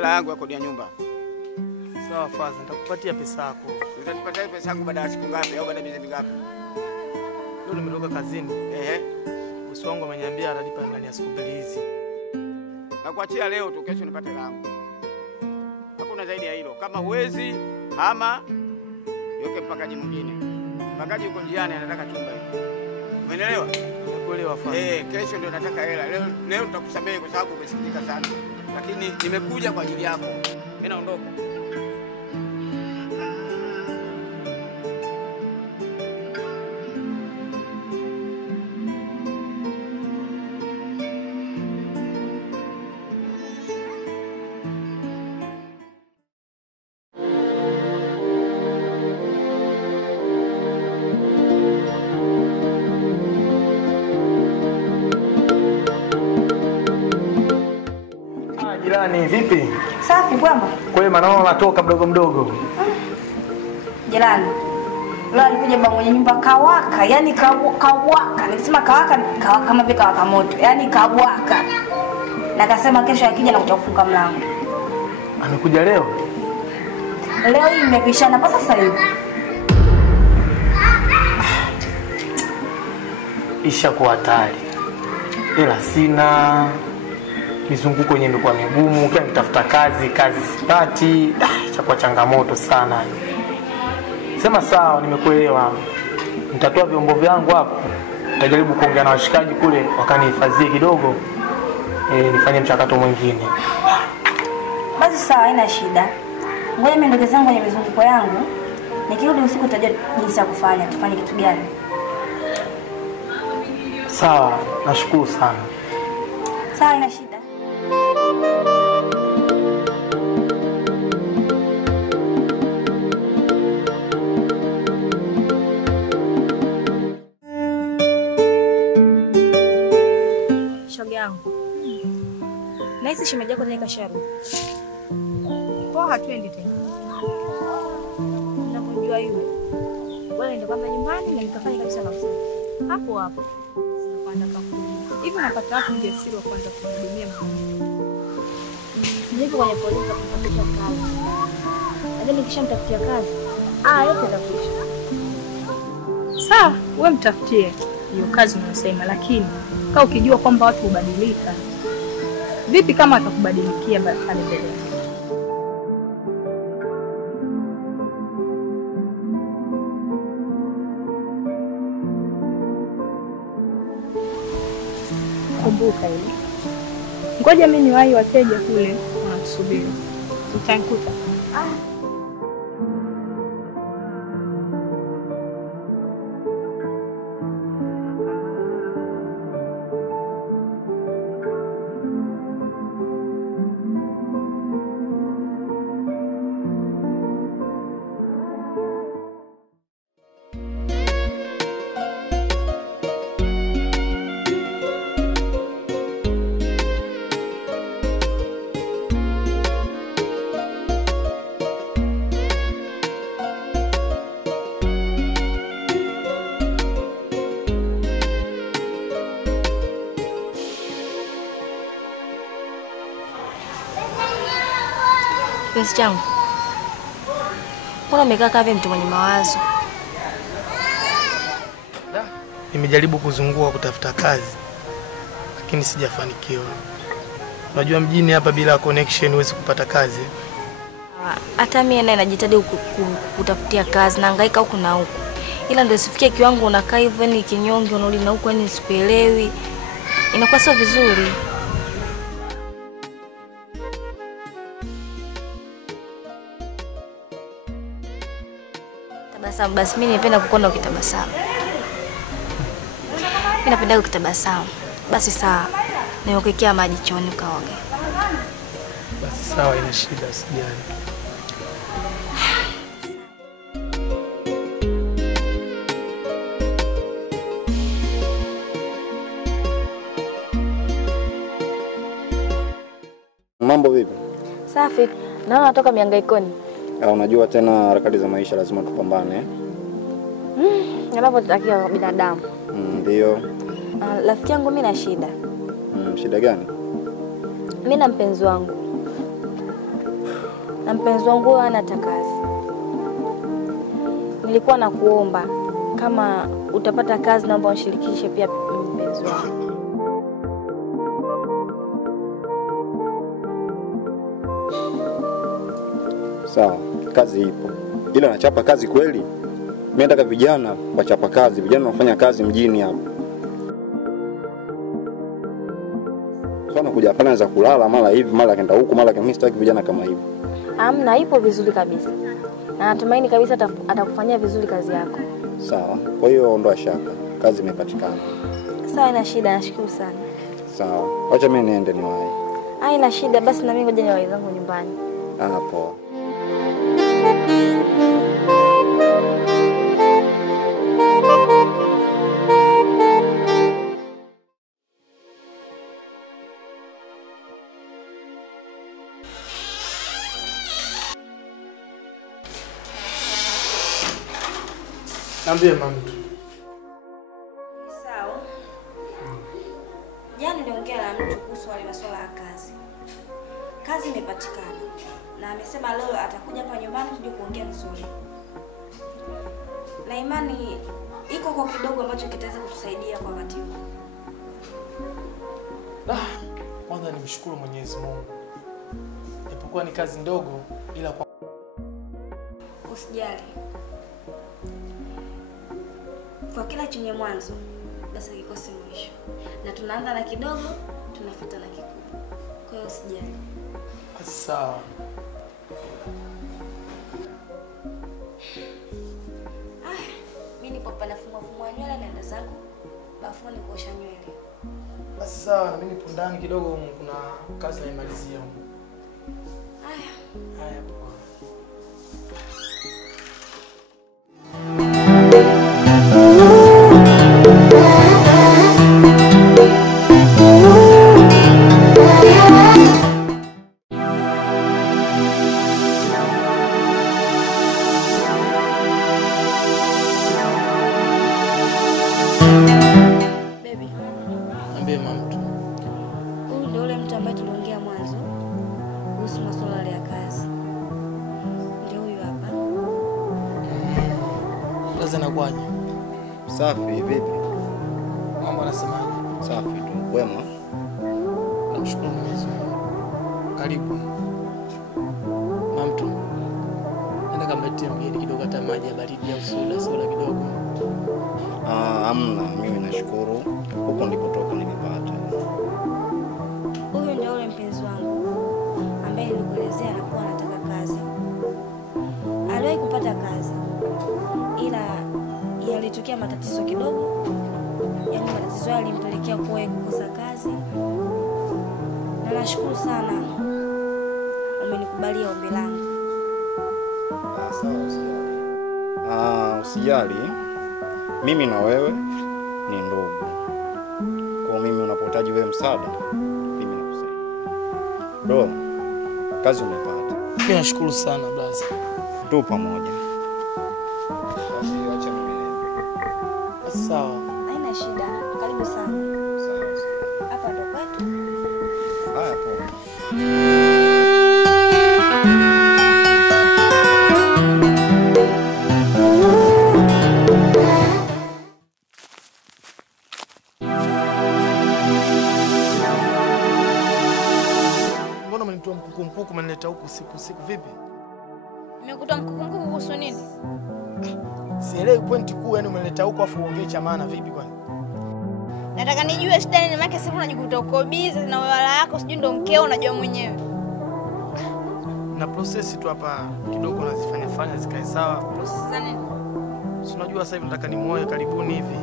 hela yangu ya kodi ya nyumba. Sawa Faza, nitakupatia pesa yako. Utanipatia pesa yangu baada ya siku ngapi au baada ya miezi mingapi? Leo nimetoka kazini. Bosi wangu ameniambia atalipa ndani ya siku 2 hizi. Nakuachia leo tu, kesho nipate hela yangu. Hakuna zaidi ya hilo. Kama huwezi ama yoke mpakaji mwingine. Mpakaji yuko njiani anataka chumba hivi. Umeelewa? Nakuelewa Faza. Kesho ndio nataka hela. Leo nitakusamehe kwa sababu umesikitika sana. Lakini nimekuja kwa ajili yako. Mimi naondoka. Jirani vipi? Safi kwema. Kwema, naona natoka mdogo. Jirani. Leo alikuja baba mwenye nyumba kawaka, yani kawaka. Nikisema kawaka kama vile kawaka moto, yani kawaka. Na akasema kesho akija na kutafunga mlango. Amekuja leo? Leo hii imepishana pa sasa hivi. Ishakuwa hatari. Ila sina mizunguko yenyewe imekuwa migumu, kila nitafuta kazi sipati. Itakuwa changamoto sana. Sema sawa, nimekuelewa. Nitatoa vyombo vyangu hapo. Nitajaribu kuongea na washikaji kule wakanihifadhie kidogo. Nifanye mchakato mwingine. Basi sawa, haina shida. Ngoja mimi ndoke zangu kwenye mizunguko yangu. Nikirudi usiku tutajua jinsi ya kufanya, tufanye kitu gani. Sawa, nashukuru sana. Sawa, haina shida. Shoga yangu. Naisi shemeji yako tena kasharu. Poa, hatuendi tena. Unapojua yule. Wewe ndio kwanza nyumbani na nikafanya kabisa na usafi. Hapo hapo. Napanda kampuni. Hivi napata wapi ujasiri wa kwanza kumhudumia mtu? Nipo kwenye polisi kupata kazi. Lakini nikishamtafutia kazi, yote yatakwisha. Sawa, wewe mtafutie hiyo kazi unasema, lakini kama ukijua kwamba watu hubadilika, vipi kama atakubadilikia pale mbele? Kumbuka hili. Ngoja mimi niwahi wateja kule wanatusubiri. Utanikuta. Kiasi changu. Mbona umekaa kama mtu mwenye mawazo? Nimejaribu kuzunguka kutafuta kazi, lakini sijafanikiwa. Unajua mjini hapa bila connection huwezi kupata kazi. Hata mimi naye najitahidi kutafutia kazi, nahangaika huku na huku. Ila ndio sifikie kiwango unakaa hivyo ni kinyonge, unarudi na huko yani sikuelewi. Inakuwa sio vizuri. Tabasamu, basi mimi napenda kukuona ukitabasamu. Mimi napenda ukitabasamu. Basi sawa. Nimekuwekea maji chooni ukaoge. Basi sawa, ina shida, usijali. Mambo vipi? Safi. Naona natoka mihangaikoni. Unajua tena harakati za maisha lazima tupambane. Ninapotatakia binadamu. Ndio. Rafiki yangu mimi na shida. Shida gani? Mimi na mpenzi wangu. na mpenzi wangu huyo hana hata kazi. Nilikuwa nakuomba kama utapata kazi, naomba unishirikishe pia mpenzi wangu. Sawa, kazi ipo. Ila nachapa kazi kweli? Mimi nataka vijana wachapa kazi, vijana wanafanya kazi mjini hapa. Sana kuja hapa naanza kulala mara hivi, mara kenda huku, mara kama sitaki vijana kama hivi. Amna, ipo vizuri kabisa. Na natumaini kabisa atakufanyia vizuri kazi yako. Sawa. Kwa hiyo ondoa shaka. Kazi imepatikana. Sawa, ina shida, nashukuru sana. Sawa. Acha mimi niende niwahi. Haina shida, basi na mimi ngoja niwahi zangu nyumbani. Poa. Niambie mama. Sawa. Jana niliongea na mtu kuhusu wale masuala ya kazi. Kazi imepatikana na amesema leo atakuja hapa nyumbani tuje kuongea vizuri. Na imani iko kwa kidogo ambacho kitaweza kutusaidia kwa wakati huu. Kwanza nimshukuru Mwenyezi Mungu. Japokuwa ni kazi ndogo ila kwa usijali. Kwa kila chenye mwanzo basi kikosi mwisho. Na tunaanza na kidogo, tunafuata na kikubwa. Kwa hiyo usijali. sawa. Mimi nipo pale fumwa nywele naenda zangu bafuni kuosha nywele. Basi sawa, na mimi nipo ndani kidogo, kuna kazi naimalizia huko. Haya poa. Safi, vipi? Mambo anasemaje? Safi tu, wema. Namshukuru Mwenyezi Mungu. Karibu. Mamtu. Nenda kamletea mgeni kidogo hata maji ya baridi au soda kidogo. Hamna, mimi nashukuru. Huko nilipotoka nilipata. Huyu ndio yule mpenzi wangu ambaye nilikuelezea anakuwa anataka kazi. Aliwahi kupata kazi. Ila yalitokea matatizo kidogo. Yaani matatizo yalimpelekea kukosa kazi. Na nashukuru sana umenikubalia ombi langu. Sawa, usijali. Mimi na wewe ni ndugu. Kwa mimi unapohitaji wewe msaada, mimi nakusaidia. Bro, kazi umepata. Mimi nashukuru sana brother. Tu pamoja. Basi acha mimi. Sawa. Haina shida. Karibu sana. Sawa. Hapa ndo kwetu. Haya poa. Mbona umenitoa mkuku umenileta huku siku vipi? Nimekuta mkuku kuhusu nini? Sielewi point kuu, yani umenileta huku afu uongee cha maana vipi kwani? Nataka nijue shida nini, maana sasa unajikuta uko busy na wala yako sijui ndo mkeo unajua mwenyewe. Na process tu hapa kidogo nazifanya zikae sawa. Process za nini? Si unajua sasa hivi nataka nimuoe karibuni hivi.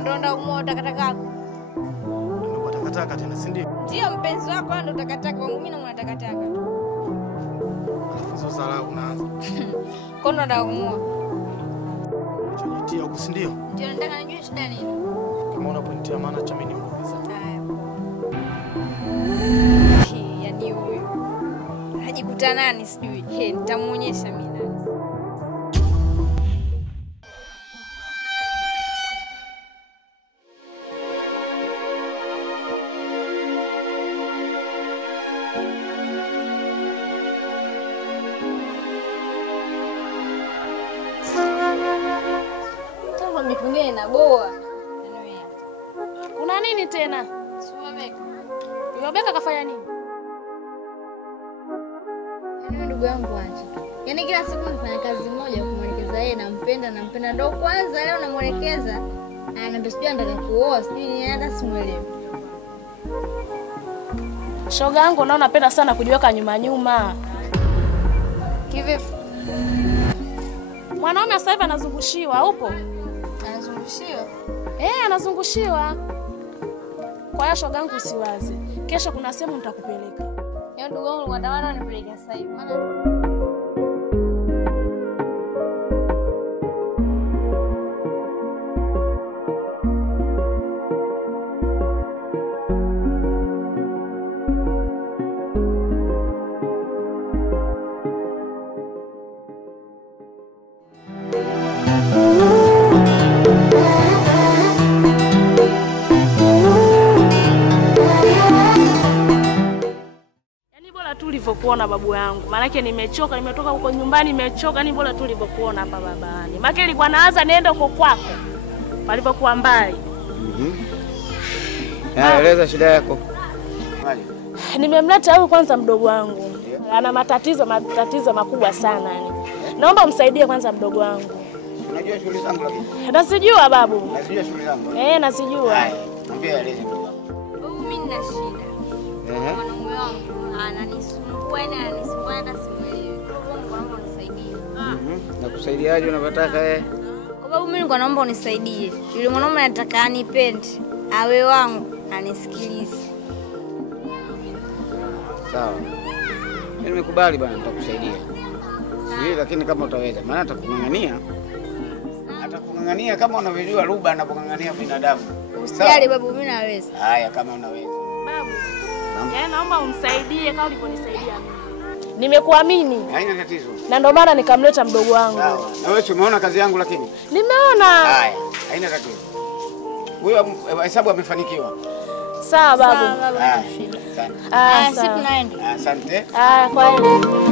Ndio umuoe takataka. Ndio takataka tena, si ndio? Ndio mpenzi wako ndio takataka, wangu mimi na mwana takataka. Alafu hizo dharau unaanza. Kwa nini unataka kumuoa? Unachojitia huko, si ndio? Ndio nataka nijue shida nini. Kama una pointia maana cha mimi nimuuliza. Haya. Yaani huyu hajikuta nani sijui. Nitamuonyesha mimi nani. kuna vitu vingine inaboa. Kuna nini tena? Yobeka kafanya nini? Yaani ndugu yangu acha. Yaani kila siku nafanya kazi moja kumwelekeza yeye nampenda ndio kwanza leo namuelekeza. Ananiambia sijui anataka kuoa, sijui hata simuelewi. Shoga yangu naona napenda sana kujiweka nyuma. Kivipi? Mwanaume sasa hivi anazungushiwa, upo? Anazungushiwa? Anazungushiwa. Kwa hiyo shoga yangu usiwaze. Kesho kuna sehemu nitakupeleka. Yaani ndugu wangu natamani nipeleke sasa hivi. Maana kuona babu yangu. Maanake nimechoka, nimetoka huko nyumbani nimechoka, ni bora tu nilipokuona hapa babani. Maana ilikuwa naanza niende huko kwako. Palipokuwa mbali. Eleza shida yako. Nimemleta huyu kwanza mdogo wangu. Ana matatizo makubwa sana yani. Naomba umsaidie kwanza mdogo wangu. Unajua shughuli zangu lakini? Nasijua babu. Nasijua shughuli zangu. Nasijua. Mwambie eleze. babu mimi nina shida. Mwanaume wangu ananisumbua hata simuelewi. Mungu naomba unisaidie. Nakusaidiaje unapotaka wewe? Kwa sababu mimi naomba unisaidie. Yule mwanaume anataka anipende, awe wangu, anisikilize. Sawa. Mimi nimekubali bwana nitakusaidia. Sio lakini kama utaweza. Maana atakungangania kama unavyojua Ruba anapongangania binadamu. Usijali babu mimi naweza. Haya kama unaweza. Babu. Naomba umsaidie kama ulivyonisaidia mimi. Nimekuamini. Haina tatizo. Na ndio maana nikamleta mdogo wangu. Sawa. Na wewe umeona kazi yangu lakini? Nimeona. Haya, haina tatizo. Huyo hesabu amefanikiwa. Sawa babu. Sawa babu. Asante. Sisi tunaenda. Asante. Kwa hiyo